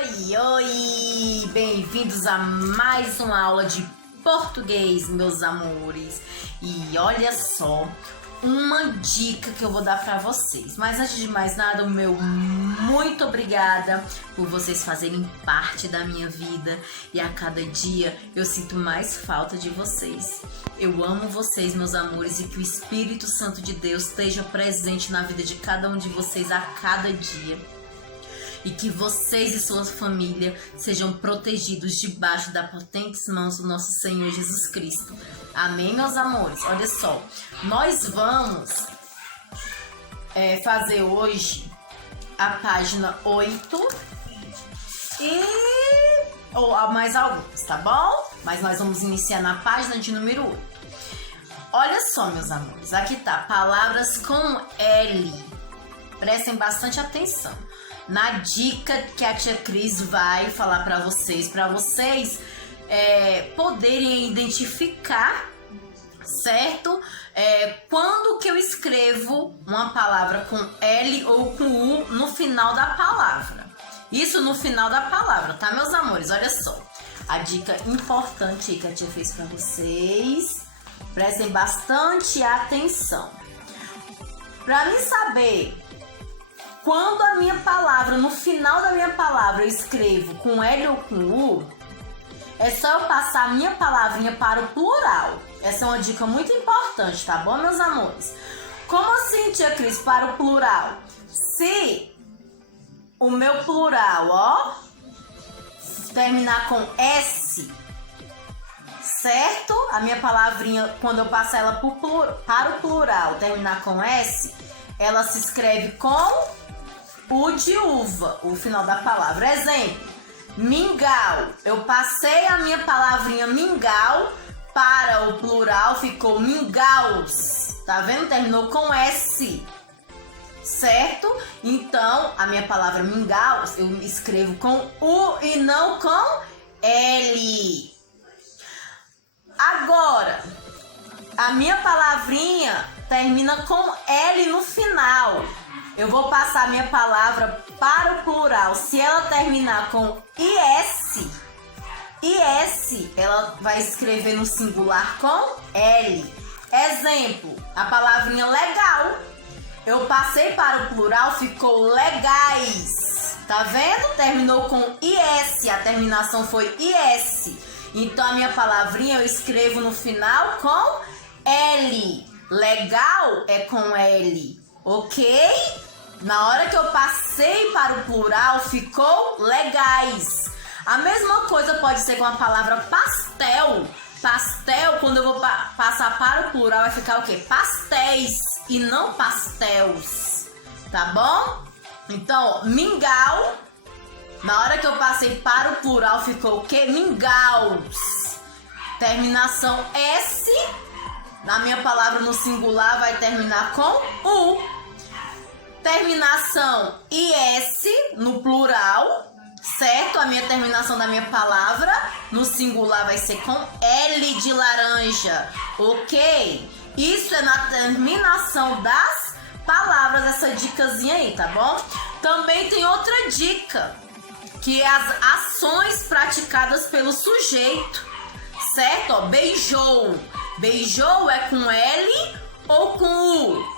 Oi, oi! Bem-vindos a mais uma aula de português, meus amores. E olha só, uma dica que eu vou dar para vocês. Mas antes de mais nada, o meu muito obrigada por vocês fazerem parte da minha vida. E a cada dia eu sinto mais falta de vocês. Eu amo vocês, meus amores, e que o Espírito Santo de Deus esteja presente na vida de cada um de vocês a cada dia. E que vocês e sua família sejam protegidos debaixo das potentes mãos do nosso Senhor Jesus Cristo. Amém, meus amores? Olha só, nós vamos fazer hoje a página 8 ou mais alguns, tá bom? Mas nós vamos iniciar na página de número 8. Olha só, meus amores, aqui tá palavras com L. Prestem bastante atenção na dica que a tia Cris vai falar para vocês poderem identificar, certo? Quando que eu escrevo uma palavra com L ou com U no final da palavra. Isso no final da palavra, tá, meus amores? Olha só, a dica importante que a tia fez para vocês. Prestem bastante atenção. Para mim saber quando a minha palavra, no final da minha palavra, eu escrevo com L ou com U, é só eu passar a minha palavrinha para o plural. Essa é uma dica muito importante, tá bom, meus amores? Como assim, tia Cris, para o plural? Se o meu plural, ó, terminar com S, certo? A minha palavrinha, quando eu passar ela para o plural, terminar com S, ela se escreve com U de uva, o final da palavra. Exemplo, mingau. Eu passei a minha palavrinha mingau para o plural, ficou mingaus. Tá vendo? Terminou com S, certo? Então, a minha palavra mingaus eu escrevo com U e não com L. Agora, a minha palavrinha termina com L no final. Eu vou passar a minha palavra para o plural. Se ela terminar com IS, ela vai escrever no singular com L. Exemplo, a palavrinha legal. Eu passei para o plural, ficou legais. Tá vendo? Terminou com IS, a terminação foi IS. Então a minha palavrinha eu escrevo no final com L. Legal é com L, ok? Na hora que eu passei para o plural, ficou legais. A mesma coisa pode ser com a palavra pastel. Pastel, quando eu vou passar para o plural, vai ficar o quê? Pastéis e não pastéis, tá bom? Então, mingau, na hora que eu passei para o plural, ficou o quê? Mingaus. Terminação S, na minha palavra no singular vai terminar com U. Terminação IS no plural, certo? A minha terminação da minha palavra no singular vai ser com L de laranja, ok? Isso é na terminação das palavras, essa dicasinha aí, tá bom? Também tem outra dica, que é as ações praticadas pelo sujeito, certo? Ó, beijou. Beijou é com L ou com U?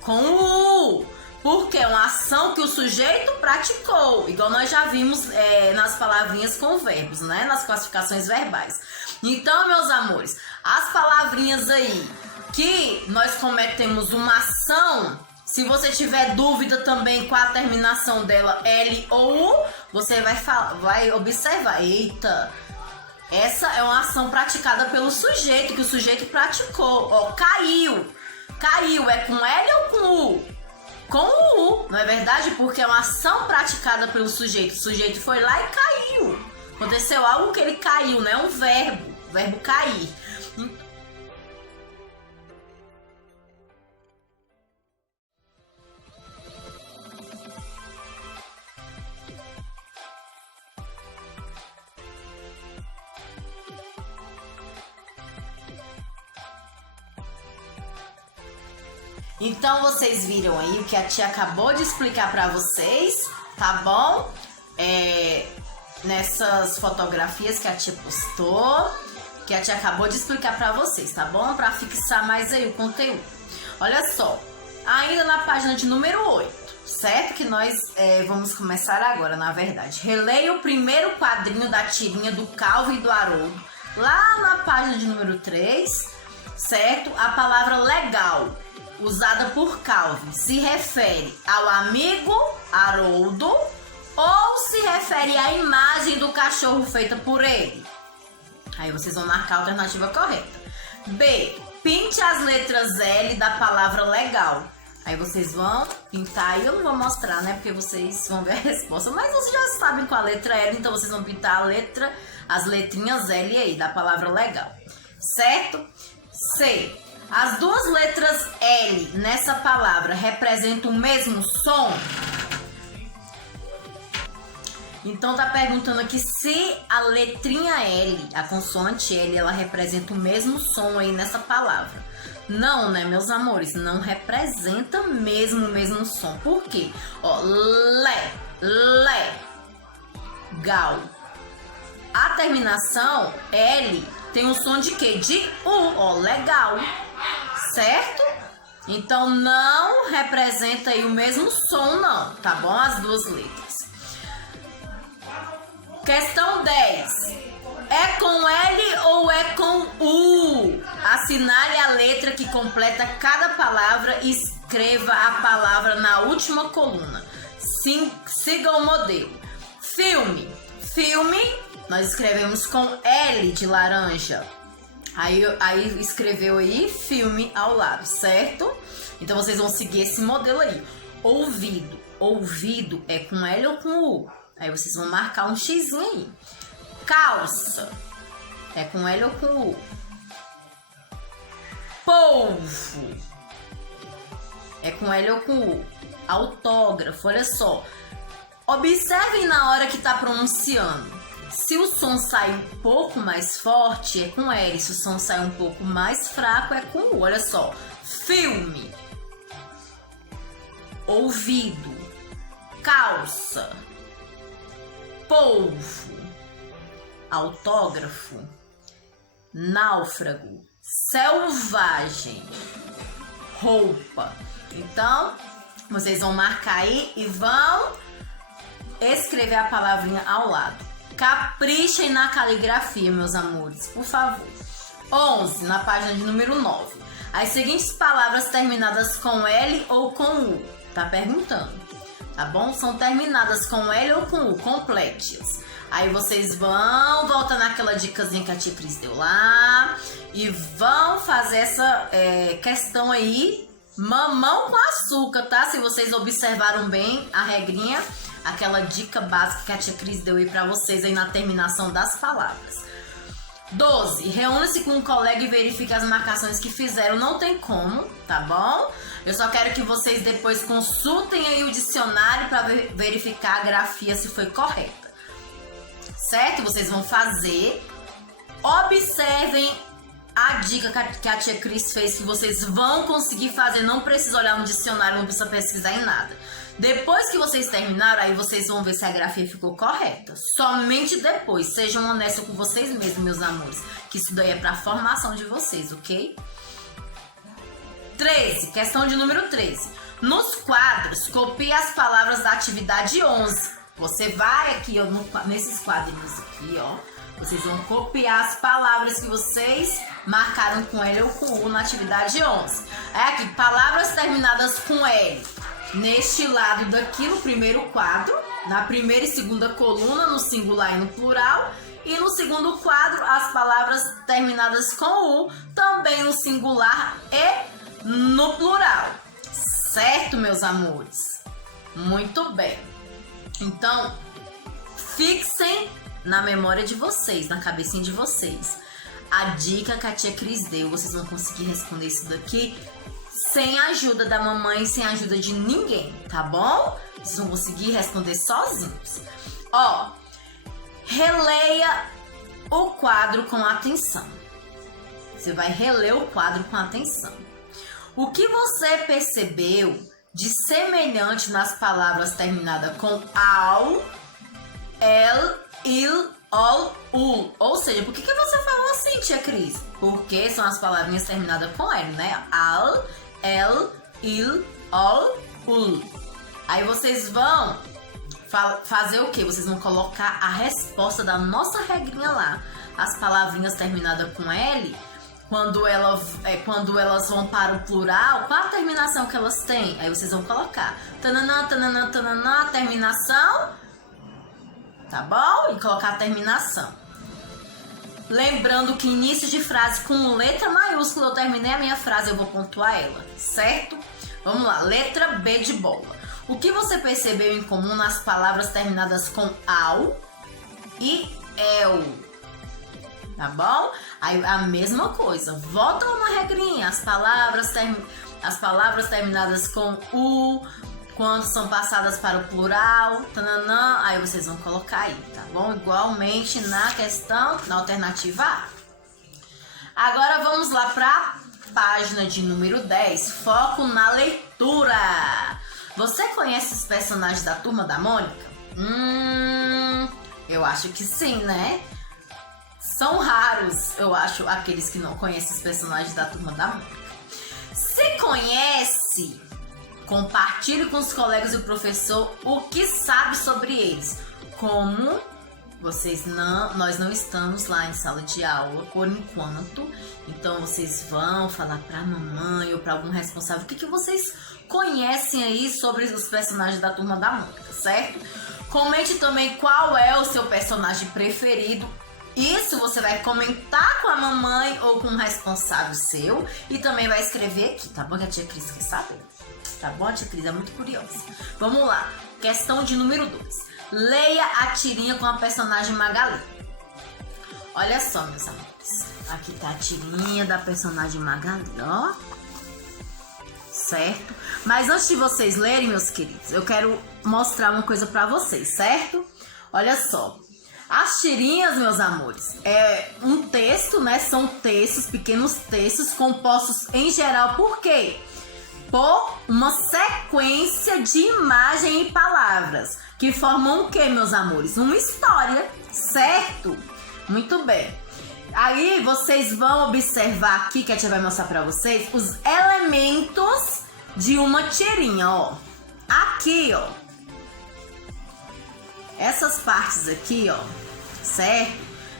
Com U. Porque é uma ação que o sujeito praticou, igual nós já vimos nas palavrinhas com verbos, né? Nas classificações verbais. Então, meus amores, as palavrinhas aí que nós cometemos uma ação, se você tiver dúvida também com a terminação dela L ou U, você vai observar, eita, essa é uma ação praticada pelo sujeito, que o sujeito praticou. Ó, caiu. Caiu é com L ou com U? Com o U, não é verdade? Porque é uma ação praticada pelo sujeito. O sujeito foi lá e caiu. Aconteceu algo que ele caiu, né? Um verbo cair. Então vocês viram aí o que a tia acabou de explicar para vocês, tá bom? nessas fotografias que a tia postou, que a tia acabou de explicar pra vocês, tá bom? Pra fixar mais aí o conteúdo. Olha só, ainda na página de número 8, certo? Que nós vamos começar agora, na verdade. Releia o primeiro quadrinho da tirinha do Calvin e do Haroldo, lá na página de número 3, certo? A palavra legal, usada por Calvin, se refere ao amigo Haroldo ou se refere à imagem do cachorro feita por ele? Aí vocês vão marcar a alternativa correta. B. Pinte as letras L da palavra legal. Aí vocês vão pintar, e eu não vou mostrar, né? Porque vocês vão ver a resposta. Mas vocês já sabem qual a letra L, então vocês vão pintar as letrinhas L aí da palavra legal. Certo? C. As duas letras L nessa palavra representam o mesmo som? Então tá perguntando aqui se a letrinha L, a consoante L, ela representa o mesmo som aí nessa palavra. Não, né, meus amores? Não representa mesmo o mesmo som. Por quê? Ó, gal. A terminação L tem o som de quê? De U, ó, legal. Certo? Então não representa aí o mesmo som, não, tá bom? As duas letras. Questão 10. É com L ou é com U? Assinale a letra que completa cada palavra e escreva a palavra na última coluna. Sim, siga o modelo. Filme. Filme, nós escrevemos com L de laranja. Aí escreveu aí filme ao lado, certo? Então vocês vão seguir esse modelo aí. Ouvido. Ouvido é com L ou com U? Aí vocês vão marcar um xizinho aí. Calça. É com L ou com U? Polvo. É com L ou com U? Autógrafo, olha só. Observem na hora que tá pronunciando. Se o som sai um pouco mais forte, é com L. Se o som sai um pouco mais fraco, é com U. Olha só. Filme. Ouvido. Calça. Polvo. Autógrafo. Náufrago. Selvagem. Roupa. Então, vocês vão marcar aí e vão escrever a palavrinha ao lado. Caprichem na caligrafia, meus amores, por favor. 11, na página de número 9. As seguintes palavras terminadas com L ou com U. Tá perguntando. Tá bom? São terminadas com L ou com U, complete-as. Aí vocês vão voltar naquela dicasinha que a tia Cris deu lá e vão fazer essa questão aí, mamão com açúcar, tá? Se vocês observaram bem a regrinha, aquela dica básica que a tia Cris deu aí pra vocês aí na terminação das palavras. 12. Reúne-se com um colega e verifique as marcações que fizeram. Não tem como, tá bom? Eu só quero que vocês depois consultem aí o dicionário para verificar a grafia se foi correta. Certo? Vocês vão fazer. Observem a dica que a tia Cris fez, que vocês vão conseguir fazer. Não precisa olhar no dicionário, não precisa pesquisar em nada. Depois que vocês terminaram, aí vocês vão ver se a grafia ficou correta. Somente depois. Sejam honestos com vocês mesmos, meus amores. Que isso daí é pra formação de vocês, ok? 13. Questão de número 13. Nos quadros, copie as palavras da atividade 11. Você vai aqui, ó, nesses quadrinhos aqui, ó. Vocês vão copiar as palavras que vocês marcaram com L ou com U na atividade 11. É aqui, palavras terminadas com L. Neste lado daqui, no primeiro quadro, na primeira e segunda coluna, no singular e no plural. E no segundo quadro, as palavras terminadas com U, também no singular e no plural. Certo, meus amores? Muito bem. Então, fixem na memória de vocês, na cabecinha de vocês, a dica que a tia Cris deu. Vocês vão conseguir responder isso daqui sem a ajuda da mamãe, sem a ajuda de ninguém, tá bom? Vocês vão conseguir responder sozinhos. Ó, releia o quadro com atenção. Você vai reler o quadro com atenção. O que você percebeu de semelhante nas palavras terminadas com al, el, il seja, por que você falou assim, tia Cris? Porque são as palavrinhas terminadas com L, né? Al, el, il, ol, ul. Aí vocês vão fazer o quê? Vocês vão colocar a resposta da nossa regrinha lá. As palavrinhas terminadas com L, quando elas vão para o plural, qual a terminação que elas têm? Aí vocês vão colocar tananã, tananã, tananã, terminação, tá bom? E colocar a terminação. Lembrando que início de frase com letra maiúscula, eu terminei a minha frase, eu vou pontuar ela, certo? Vamos lá, letra B de bola. O que você percebeu em comum nas palavras terminadas com ao e el? Tá bom? Aí a mesma coisa. Volta uma regrinha. As palavras terminadas com u, quando são passadas para o plural, tananã, aí vocês vão colocar aí, tá bom? Igualmente na questão, na alternativa A. Agora vamos lá para página de número 10. Foco na leitura. Você conhece os personagens da Turma da Mônica? Eu acho que sim, né? São raros, eu acho, aqueles que não conhecem os personagens da Turma da Mônica. Se conhece, compartilhe com os colegas e o professor o que sabe sobre eles. Como nós não estamos lá em sala de aula por enquanto, então vocês vão falar para a mamãe ou para algum responsável o que vocês conhecem aí sobre os personagens da Turma da Mônica, certo? Comente também qual é o seu personagem preferido. Isso você vai comentar com a mamãe ou com um responsável seu e também vai escrever aqui, tá bom? Que a tia Cris quer saber. Tá bom? A tia Cris é muito curiosa. Vamos lá. Questão de número 2. Leia a tirinha com a personagem Magali. Olha só, meus amores. Aqui tá a tirinha da personagem Magali, ó. Certo? Mas antes de vocês lerem, meus queridos, eu quero mostrar uma coisa pra vocês, certo? Olha só. As tirinhas, meus amores, é um texto, né? São textos, pequenos textos compostos em geral por quê? Por uma sequência de imagem e palavras que formam o quê, meus amores? Uma história, certo? Muito bem. Aí vocês vão observar aqui, que a tia vai mostrar pra vocês, os elementos de uma tirinha, ó. Aqui, ó. Essas partes aqui, ó, certo?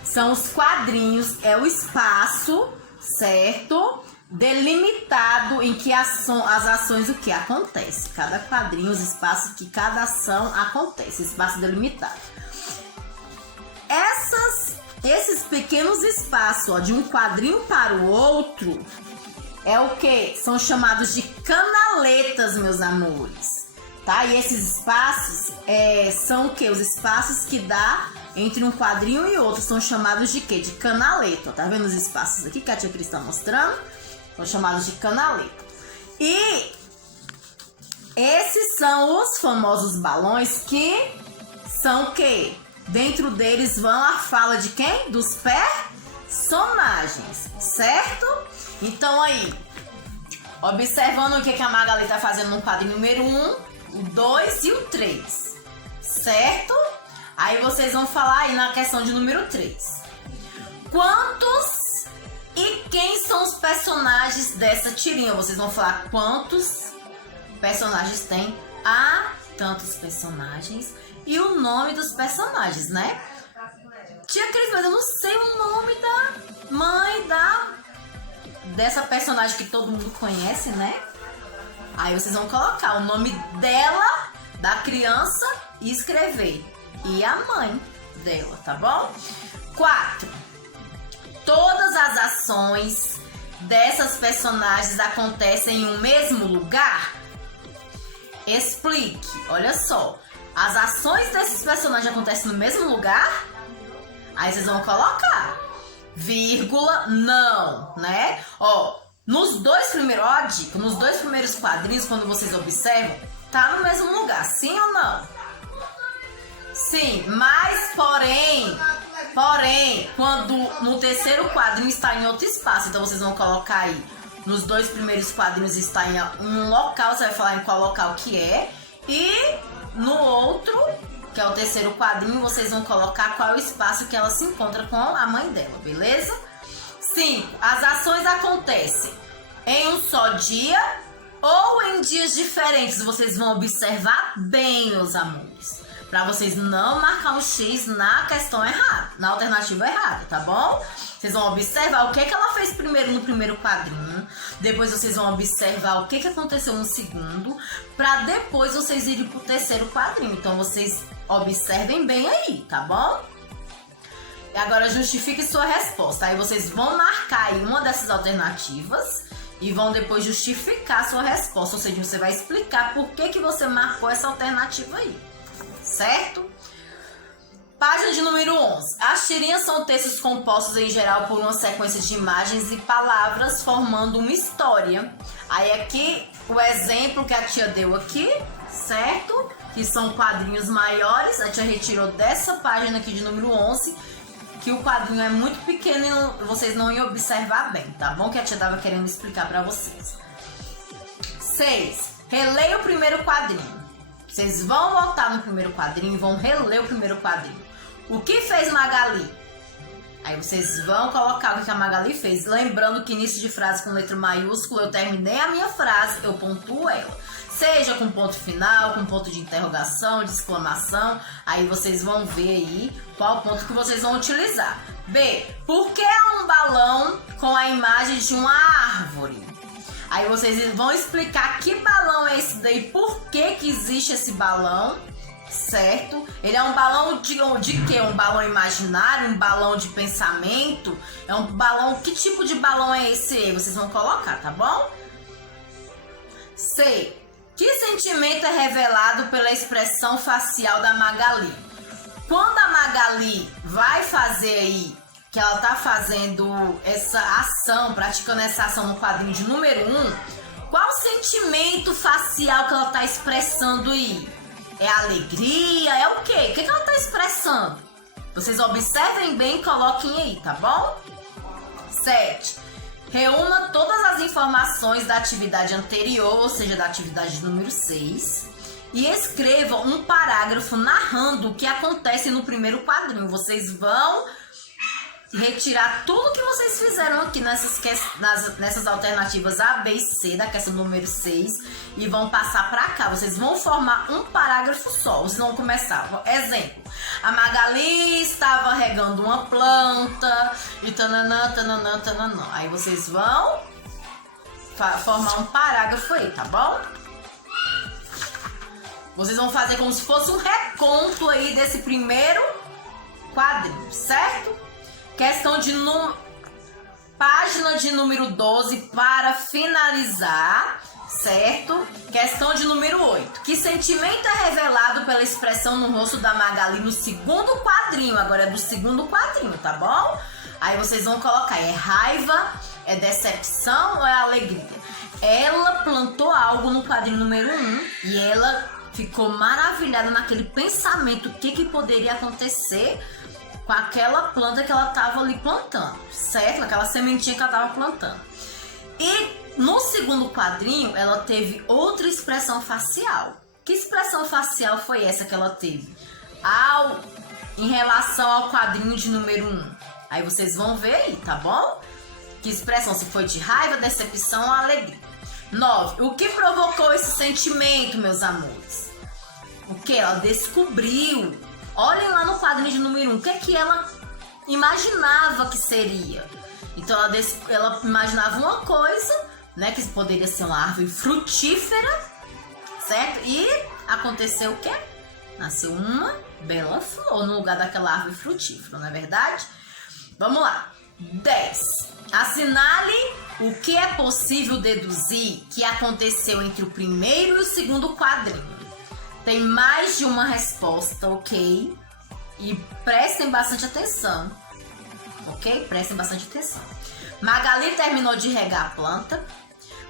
São os quadrinhos, é o espaço, certo? Delimitado em que as ações o que acontece. Cada quadrinho, os espaços que cada ação acontece, espaço delimitado. Esses pequenos espaços, ó, de um quadrinho para o outro, é o que? São chamados de canaletas, meus amores. Tá? E esses espaços são o que? Os espaços que dá entre um quadrinho e outro são chamados de quê? De canaleta. Tá vendo os espaços aqui que a tia Cris está mostrando? São chamados de canaleta. E esses são os famosos balões que são o quê? Dentro deles vão a fala de quem? Dos personagens, certo? Então aí, observando o que a Magali está fazendo no quadrinho número 1, o 2 e o 3, certo? Aí vocês vão falar aí na questão de número 3. Quantos e quem são os personagens dessa tirinha? Vocês vão falar quantos personagens tem. Tantos personagens e o nome dos personagens, né? Tia Cris, mas eu não sei o nome da mãe dessa personagem que todo mundo conhece, né? Aí vocês vão colocar o nome dela, da criança, e escrever. E a mãe dela, tá bom? 4. Todas as ações dessas personagens acontecem em um mesmo lugar? Explique. Olha só. As ações desses personagens acontecem no mesmo lugar? Aí vocês vão colocar vírgula, não, né? Ó, nos dois primeiros quadrinhos, quando vocês observam, tá no mesmo lugar, sim ou não? Sim, mas porém, quando no terceiro quadrinho está em outro espaço, então vocês vão colocar aí, nos dois primeiros quadrinhos está em um local, você vai falar em qual local que é, e no outro que é o terceiro quadrinho, vocês vão colocar qual é o espaço que ela se encontra com a mãe dela, beleza? 5. As ações acontecem em um só dia ou em dias diferentes. Vocês vão observar bem, meus amores, para vocês não marcar um X na questão errada, na alternativa errada, tá bom? Vocês vão observar o que ela fez primeiro no primeiro quadrinho, depois vocês vão observar o que aconteceu no segundo, para depois vocês irem pro terceiro quadrinho. Então vocês observem bem aí, tá bom? E agora justifique sua resposta. Aí vocês vão marcar aí uma dessas alternativas e vão depois justificar sua resposta, ou seja, você vai explicar por que você marcou essa alternativa aí, certo? Página de número 11. As tirinhas são textos compostos em geral por uma sequência de imagens e palavras formando uma história. Aí aqui o exemplo que a tia deu aqui, certo? Que são quadrinhos maiores. A tia retirou dessa página aqui de número 11, que o quadrinho é muito pequeno e vocês não iam observar bem, tá bom? Que a tia estava querendo explicar para vocês. 6. Releia o primeiro quadrinho. Vocês vão voltar no primeiro quadrinho e vão reler o primeiro quadrinho. O que fez Magali? Aí vocês vão colocar o que a Magali fez. Lembrando que início de frase com letra maiúscula, eu terminei a minha frase, eu pontuo ela. Seja com ponto final, com ponto de interrogação, de exclamação. Aí vocês vão ver aí qual ponto que vocês vão utilizar. B. Por que há um balão com a imagem de uma árvore? Aí vocês vão explicar que balão é esse daí, por que existe esse balão, certo? Ele é um balão de quê? Um balão imaginário? Um balão de pensamento? É um balão... Que tipo de balão é esse aí? Vocês vão colocar, tá bom? C. Que sentimento é revelado pela expressão facial da Magali? Quando a Magali vai fazer aí, que ela tá fazendo essa ação, praticando essa ação no quadrinho de número 1, qual sentimento facial que ela tá expressando aí? É alegria? É o quê? O que ela tá expressando? Vocês observem bem e coloquem aí, tá bom? 7. Reúna todas as informações da atividade anterior, ou seja, da atividade número 6, e escreva um parágrafo narrando o que acontece no primeiro quadrinho. Vocês vão retirar tudo que vocês fizeram aqui nessas alternativas A, B e C da questão número 6 e vão passar para cá. Vocês vão formar um parágrafo só. Vocês vão começar. Exemplo. A Magali estava regando uma planta e tananã, tananã, tananã. Aí vocês vão formar um parágrafo aí, tá bom? Vocês vão fazer como se fosse um reconto aí desse primeiro quadrinho, certo? Questão de página de número 12 para finalizar, certo? Questão de número 8. Que sentimento é revelado pela expressão no rosto da Magali no segundo quadrinho? Agora é do segundo quadrinho, tá bom? Aí vocês vão colocar, é raiva, é decepção ou é alegria? Ela plantou algo no quadrinho número 1 e ela ficou maravilhada naquele pensamento, o que poderia acontecer com aquela planta que ela estava ali plantando, certo? Aquela sementinha que ela estava plantando. E no segundo quadrinho, ela teve outra expressão facial. Que expressão facial foi essa que ela teve? Em relação ao quadrinho de número 1. Aí vocês vão ver aí, tá bom? Que expressão, se foi de raiva, decepção ou alegria. 9. O que provocou esse sentimento, meus amores? O que? Ela descobriu. Olhem lá no quadrinho de número 1, o que é que ela imaginava que seria. Então ela imaginava uma coisa, né, que poderia ser uma árvore frutífera, certo? E aconteceu o quê? Nasceu uma bela flor no lugar daquela árvore frutífera, não é verdade? Vamos lá. 10. Assinale o que é possível deduzir que aconteceu entre o primeiro e o segundo quadrinho. Tem mais de uma resposta, ok? E prestem bastante atenção, ok? Prestem bastante atenção. Magali terminou de regar a planta.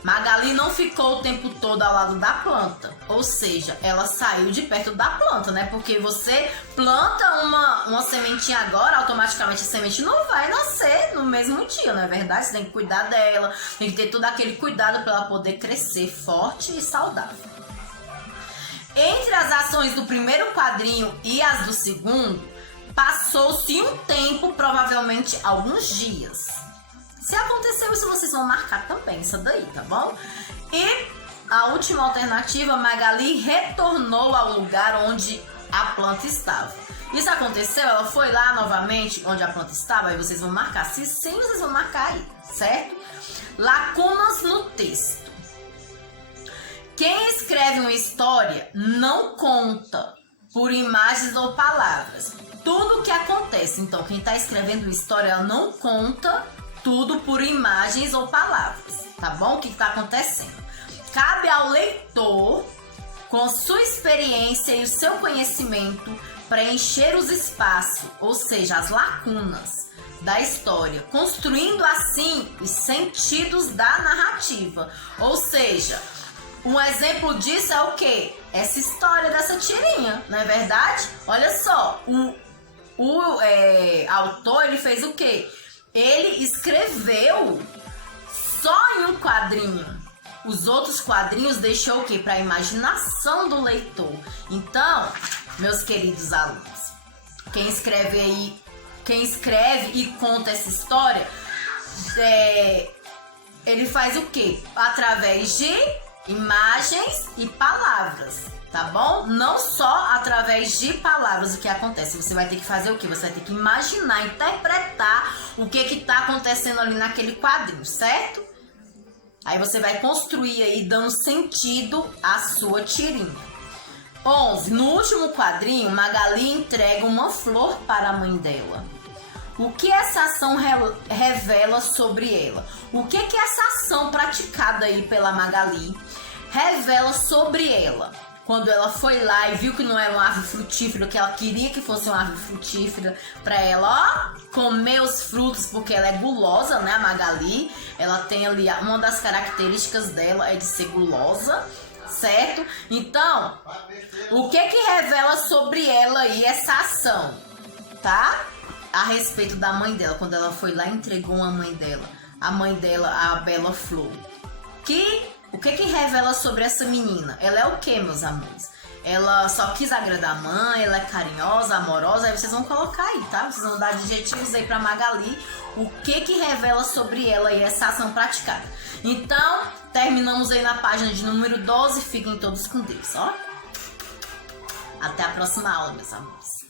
Magali não ficou o tempo todo ao lado da planta. Ou seja, ela saiu de perto da planta, né? Porque você planta uma sementinha agora, automaticamente a semente não vai nascer no mesmo dia, não é verdade? Você tem que cuidar dela, tem que ter todo aquele cuidado para ela poder crescer forte e saudável. Entre as ações do primeiro quadrinho e as do segundo, passou-se um tempo, provavelmente alguns dias. Se aconteceu isso, vocês vão marcar também isso daí, tá bom? E a última alternativa, Magali retornou ao lugar onde a planta estava. Isso aconteceu, ela foi lá novamente onde a planta estava, aí vocês vão marcar. Se sim, vocês vão marcar aí, certo? Lacunas no texto. Quem escreve uma história não conta por imagens ou palavras tudo o que acontece. Então, quem está escrevendo uma história, ela não conta tudo por imagens ou palavras, tá bom? O que está acontecendo? Cabe ao leitor, com sua experiência e o seu conhecimento, preencher os espaços, ou seja, as lacunas da história, construindo assim os sentidos da narrativa. Ou seja, um exemplo disso é o quê? Essa história dessa tirinha, não é verdade? Olha só, o autor, ele fez o quê? Ele escreveu só em um quadrinho. Os outros quadrinhos deixou o quê? Para a imaginação do leitor. Então, meus queridos alunos, quem escreve e conta essa história, ele faz o quê? Através de imagens e palavras, tá bom? Não só através de palavras o que acontece. Você vai ter que fazer o quê? Você vai ter que imaginar, interpretar o que tá acontecendo ali naquele quadrinho, certo? Aí você vai construir aí, dando sentido à sua tirinha. 11. No último quadrinho, Magali entrega uma flor para a mãe dela. O que essa ação revela sobre ela? O que essa ação praticada aí pela Magali revela sobre ela? Quando ela foi lá e viu que não era uma árvore frutífera, que ela queria que fosse uma árvore frutífera para ela, ó, comer os frutos, porque ela é gulosa, né, a Magali? Ela tem ali, uma das características dela é de ser gulosa, certo? Então, o que revela sobre ela aí essa ação, tá? A respeito da mãe dela, quando ela foi lá e entregou a mãe dela, a bela flor. O que revela sobre essa menina? Ela é o que, meus amores? Ela só quis agradar a mãe, ela é carinhosa, amorosa, aí vocês vão colocar aí, tá? Vocês vão dar adjetivos aí pra Magali, o que revela sobre ela e essa ação praticada. Então, terminamos aí na página de número 12, fiquem todos com Deus, ó. Até a próxima aula, meus amores.